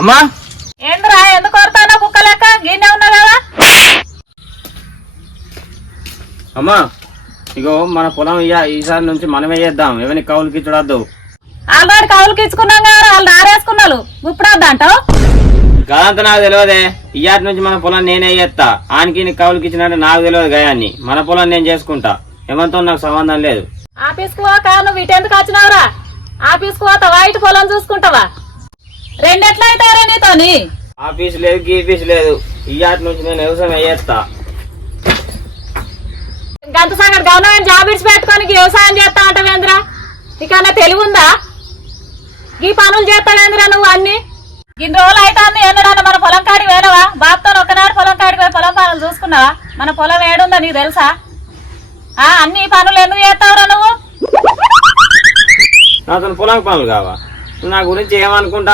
అమ్మా ఏంద్రా ఎందుకు కొడతానో కుక్క లెక్క గిన్నె ఉన్నా కదా. అమ్మా ఇగో మన పొలం ఈసారి నుంచి మనమే చేద్దాం, ఎవరిని కౌలుకి చూడద్దు. ఆల్రెడీ కౌలుకి ఇచ్చుకున్నాం కదా, వాళ్ళు ఆరేసుకున్నారు ఇప్పుడు వద్దంటావు. గదంతా నాకు తెలియదే, ఇయాటి నుంచి మన పొలం నేనే చేస్తా. ఆనికి నీకు కౌలుకి ఇచ్చినట్టు నాకు తెలియదు గయాన్ని. మన పొలం నేను చేసుకుంటా, ఎవరితో నాకు సంబంధం లేదు. ఆఫీస్కి పోక నువ్వు ఇటెందుకు వచ్చినావురా? ఆఫీస్కి పోతావా ఇటు పొలం చూసుకుంటావా? రెండెట్లా అవుతారా నీతోని? ఆఫీస్ లేదు గీఫీస్ లేదు, ఇయాటి నుంచి నేను వ్యవసాయం చేస్తా. గంత సంగతి గవర్నమెంట్ జాబ్ ఇచ్చి పెట్టుకొని వ్యవసాయం చేస్తా అంటావేంద్రా? నీకన్నా తెలివి ఉందా? ఈ పనులు చేస్తావేంద్రా నువ్వు అన్ని? ఇన్ని రోజులు అవుతుంది ఎన్నడన్నా మన పొలం కాడికి పోయినావా? బాబుతో ఒకనాడు పొలం కాడికి పోయి పొలం పనులు చూసుకున్నావా? మన పొలం ఏడుందో నీకు తెలుసా? అన్ని పనులు ఎందుకు చేస్తావురా నువ్వు? నాతో పొలం పనులు కావా? నువ్వు నా గురించి ఏమనుకుంటా